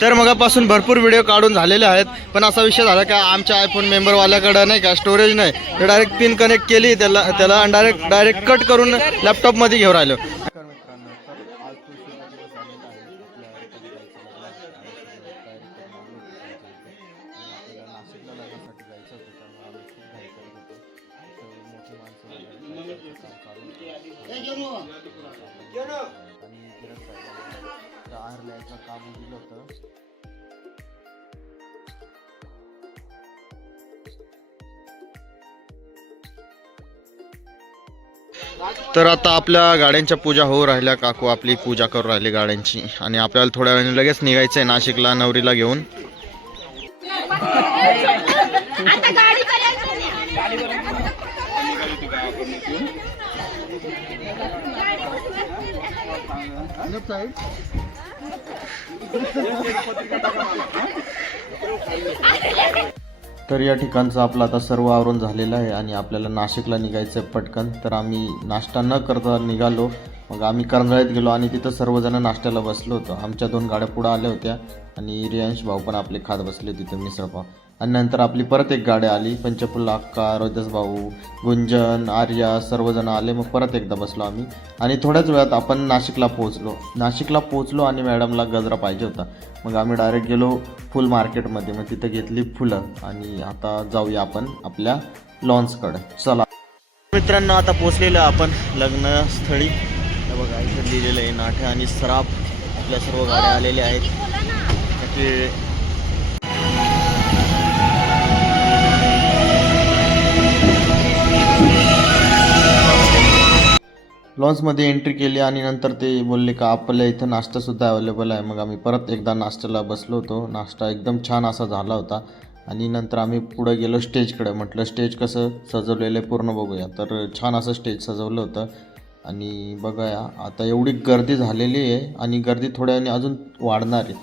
तर मगापासून भरपूर व्हिडिओ काढून झालेले आहेत, पण असा विषय झाला का आमच्या आयफोन मेंबरवाल्याकडं नाही का स्टोरेज नाही, तर डायरेक्ट पिन कनेक्ट केली त्याला डायरेक्ट कट करून लॅपटॉपमध्ये घेऊन राहिलो. तर आता आपल्या गाड्यांच्या पूजा होऊ राहिल्या. काकू आपली पूजा करू राहिली गाड्यांची, आणि आपल्याला थोड्या वेळाने लगेच निघायचंय नाशिकला नवरीला घेऊन. तर या ठिकाणचं आपलं आता सर्व आवरून झालेलं आहे आणि आपल्याला नाशिकला निघायचं आहे पटकन. तर आम्ही नाश्ता न करता निघालो. मग आम्ही करंजाळ्यात गेलो आणि तिथं सर्वजण नाश्त्याला बसलो होतो. आमच्या 2 गाड्या पुढं आल्या होत्या आणि रियांश भाऊ पण आपले खात बसले तिथं मिसळपाव. आणि नंतर आपली परत एक गाडी आली. पंचफुल अक्का, रोजस भाऊ, गुंजन, आर्या सर्वजण आले. मग परत एकदा बसलो आम्ही आणि थोड्याच वेळात आपण नाशिकला पोहोचलो आणि मॅडमला गजरा पाहिजे होता. मग आम्ही डायरेक्ट गेलो फुल मार्केटमध्ये. मग तिथं घेतली फुलं आणि आता जाऊया आपण आपल्या लॉन्सकडे. चला मित्रांनो, आता पोचलेलो आपण लग्नस्थळी. बघा इथं लिहिलेलं आहे नाठे आणि सराफ. आपल्या सर्व गाड्या आलेल्या आहेत. लॉन्समध्ये एंट्री केली आणि नंतर ते बोलले का आपल्या इथं नाश्तासुद्धा अवेलेबल आहे. मग आम्ही परत एकदा नाश्त्याला बसलो होतो. नाश्ता एकदम छान असा झाला होता आणि नंतर आम्ही पुढे गेलो स्टेजकडे. म्हटलं स्टेज कसं सजवलेलं आहे पूर्ण बघूया. तर छान असं स्टेज सजवलं होतं आणि बघूया आता एवढी गर्दी झालेली आहे आणि गर्दी थोड्याने अजून वाढणार आहे.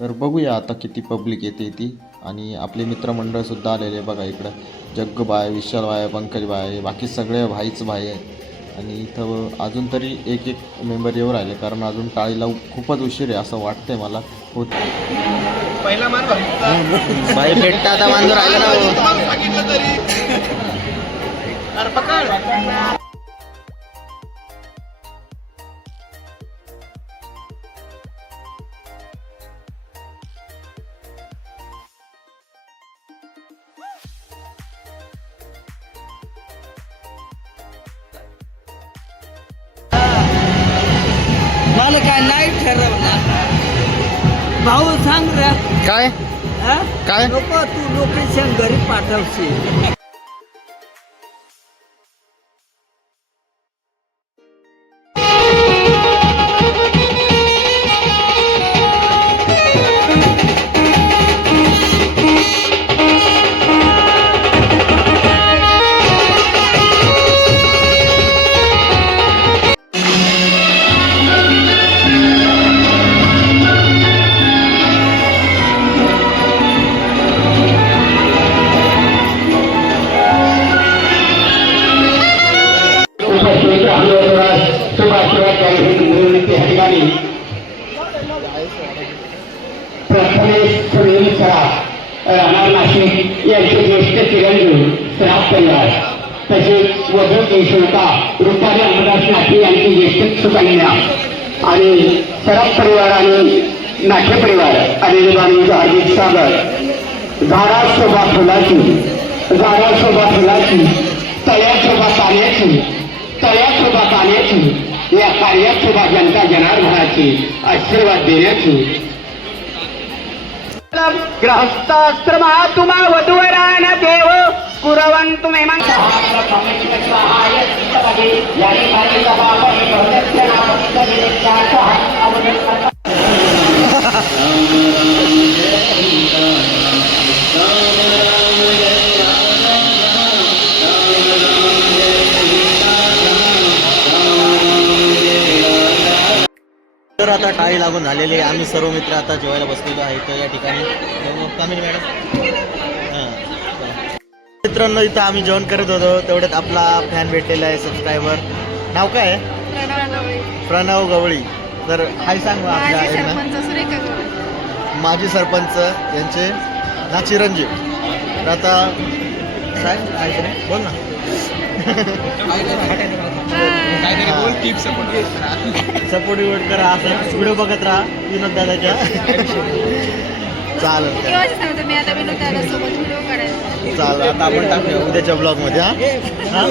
तर बघूया आता किती पब्लिक येते ती. आणि आपले मित्रमंडळसुद्धा आलेले बघा इकडं. जग्गूबाई, विशालबाई, पंकजबाई, बाकी सगळे भाईच भाई आहेत. आणि इथं अजून तरी एक मेंबर येऊ राहिले, कारण अजून टाळीला खूपच उशीर आहे असं वाटतंय मला. होत पहिला मान बाई भेटता आता बांधून राहिलं ना. सांगितलं तरी पकड. मला काय नाही ठरवलं भाऊ, सांग रे काय काय नको, तू लोकेशन घरी पाठवशील. राहणार नाशिक यांचे ज्येष्ठ चिरंजीव सराफ परिवार, तसेच वधू देशोका रुपाली अंबादास नाटे यांची ज्येष्ठ सुकन्या आणि सराफ परिवार आणि नाट्य परिवार आलेले बाणींचं हार्दिक स्वागत. झाडा शोभा फुलाची, झाडा शोभा फुलाची, तळ्या शोभा पाण्याची, तळ्या शोभा पाण्याची, या कार्यात शोभा जनता जनार्दनाची आशीर्वाद देण्याची. गृहस्थाश्रमा तुम्हा वधूवरान देव कुरवंतु मे आता टाळी लागून झालेली आहे. आम्ही सर्व मित्र आता जेवायला बसलेलो आहे तर या ठिकाणी कामिनी मॅडम. हां मित्रांनो इथं आम्ही जेवण करत होतो तेवढ्यात आपला फॅन भेटलेला आहे सबस्क्रायबर. नाव काय आहे? प्रणव गवळी. तर हाय सांग आपल्या यांना. माजी सरपंच यांचे ना चिरंजीव. तर आता सांग काय बोल ना. सपोर्ट विवोट करा असं व्हिडिओ बघत राहा विनोद दादाच्या. चालेल चालेल आता आपण टाकूया उद्याच्या ब्लॉगमध्ये. हा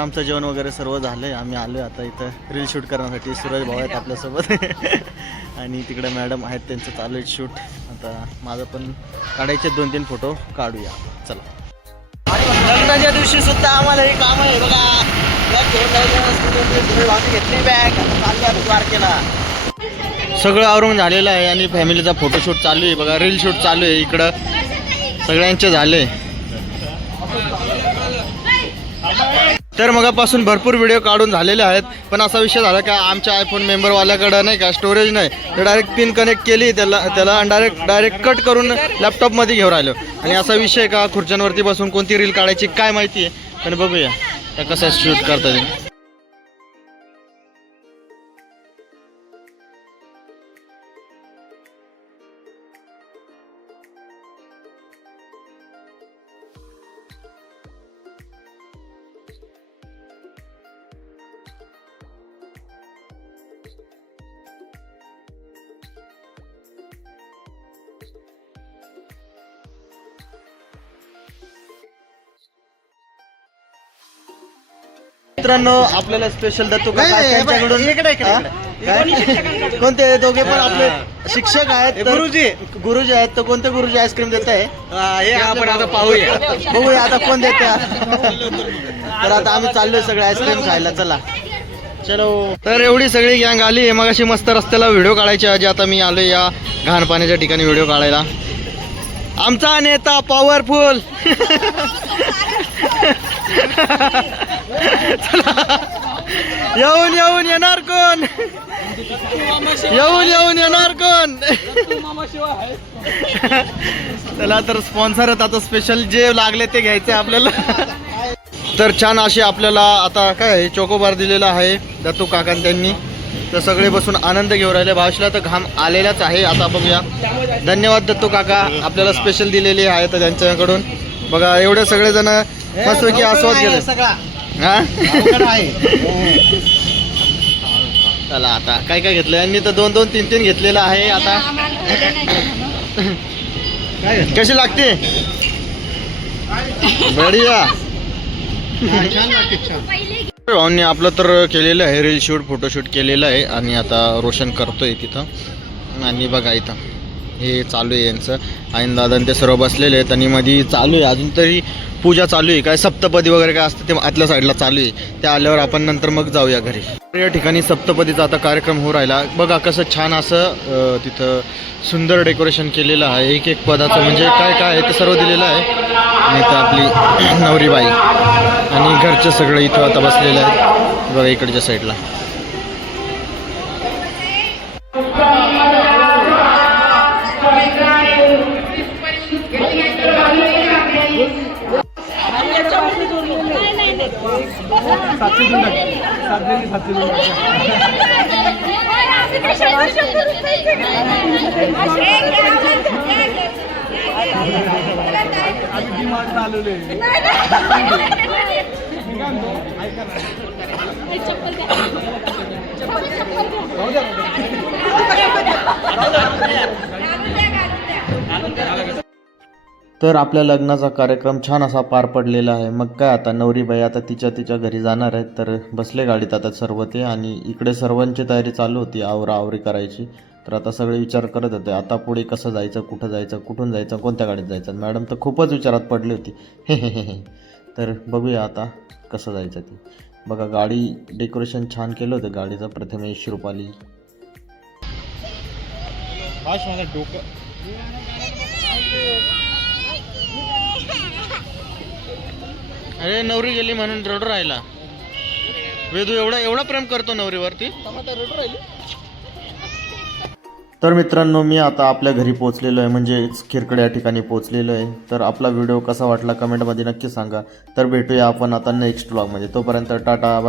आमचं जेवण वगैरे सर्व झालंय. आम्ही आलोय आता इथं रील शूट करण्यासाठी. सूरज भाऊ आहेत आपल्यासोबत आणि तिकडे मॅडम आहेत त्यांचं चालू आहे शूट. आता माझं पण काढायचे 2-3 फोटो काढूया. चला लग्नाच्या दिवशी सुद्धा आम्हाला हे काम आहे बघा. घेतली बॅग चालली द्वारकेला. सगळं आवरून झालेलं आहे आणि फॅमिलीचा फोटोशूट चालू आहे बघा. रील शूट चालू आहे इकडं सगळ्यांचे झाले. तर मगापासून भरपूर व्हिडिओ काढून झालेले आहेत. पण असा विषय झाला का आमच्या आयफोन मेंबरवाल्याकडं नाही का स्टोरेज नाही. तर डायरेक्ट पिन कनेक्ट केली त्याला डायरेक्ट कट करून लॅपटॉपमध्ये घेऊन राहिलो. आणि असा विषय का खुर्च्यांवरती बसून कोणती रील काढायची काय माहिती आहे. पण बघूया त्या कसं शूट करता येईल. मित्रांनो आपल्याला स्पेशल दत्तू काका त्यांच्याकडून कोणते दोघे पण आपले शिक्षक आहेत. गुरुजी आहेत. तर कोणते गुरुजी आईस्क्रीम देत आहे हे आपण आता पाहूया. बघूया आता कोण देते. तर आता आम्ही चाललोय सगळे आईस्क्रीम खायला. चला चलो. तर एवढी सगळी गँग आली. मग अशी मस्त रस्त्याला व्हिडिओ काढायची आधी. आता मी आलो या घाण पाण्याच्या ठिकाणी व्हिडिओ काढायला. आमचा नेता पॉवरफुल. येऊन येऊन येणार कोण. येऊन येणार कोण. चला तर स्पॉन्सर आता स्पेशल जे लागले ते घ्यायचे आपल्याला. तर छान अशी आपल्याला आता काय चोकोबार दिलेला आहे दत्तू काकांनी त्यांनी. तर सगळे बसून आनंद घेऊन राहिले. भावेशला तर घाम आलेलाच आहे. आता बघूया. धन्यवाद दत्तू काका आपल्याला स्पेशल दिलेली आहे तर त्यांच्याकडून. बघा एवढे सगळेजण मस्तपैकी आस्वाद घेतले. हा चला आता काय काय घेतलं यांनी तर 2-2, 3-3 घेतलेलं आहे. आता कशी लागते. बढिया. भाऊंनी आपलं तर केलेलं आहे रील शूट फोटोशूट केलेलं आहे आणि आता रोशन करतोय तिथं. आणि बघा इथं हे चालू आहे यांचं. आणि दादा ते सर्व बसलेले आहेत आणि मध्ये चालू आहे अजून तरी पूजा चालू आहे. काय सप्तपदी वगैरे काय असतं ते आतल्या साईडला चालू आहे. ते आल्यावर आपण नंतर मग जाऊया घरी. या ठिकाणी सप्तपदीचा आता कार्यक्रम होऊ राहिला. बघा कसं छान असं तिथं सुंदर डेकोरेशन केलेलं आहे. एक पदाचं म्हणजे काय काय आहे ते सर्व दिलेलं आहे. आणि इथं आपली नवरीबाई आणि घरचं सगळं इथं आता बसलेलं आहे बघा इकडच्या साईडला. तर आपल्या लग्नाचा कार्यक्रम छान असा पार पडलेला आहे. मग काय आता नवरीबाई आता तिच्या घरी जाणार आहेत. तर बसले गाडीत आता सर्व ते. आणि इकडे सर्वांची तयारी चालू होती आवराआवरी करायची. तर आता सगळे विचार करत होते आता पुढे कसं जायचं, कुठं जायचं, कुठून जायचं, कोणत्या गाडीत जायचं. मॅडम तर खूपच विचारात पडली होती. तर बघूया आता कसं जायचं ते. बघा गाडी डेकोरेशन छान केलं होतं गाडीचं. प्रथमेश रुपाली. अरे नवरी गेली म्हणून रडू राहिला. वेदू एवढा प्रेम करतो नवरीवरती. टमाटर रडू राहिली. तर मित्रांनो, मी आता आपल्या घरी पोहोचलेलो आहे, म्हणजे खिरकडे या ठिकाणी पोहोचलेलो आहे. तर आपला व्हिडिओ कसा वाटला कमेंटमध्ये नक्की सांगा. तर भेटूया आपण आता नेक्स्ट व्लॉगमध्ये. तोपर्यंत टाटा.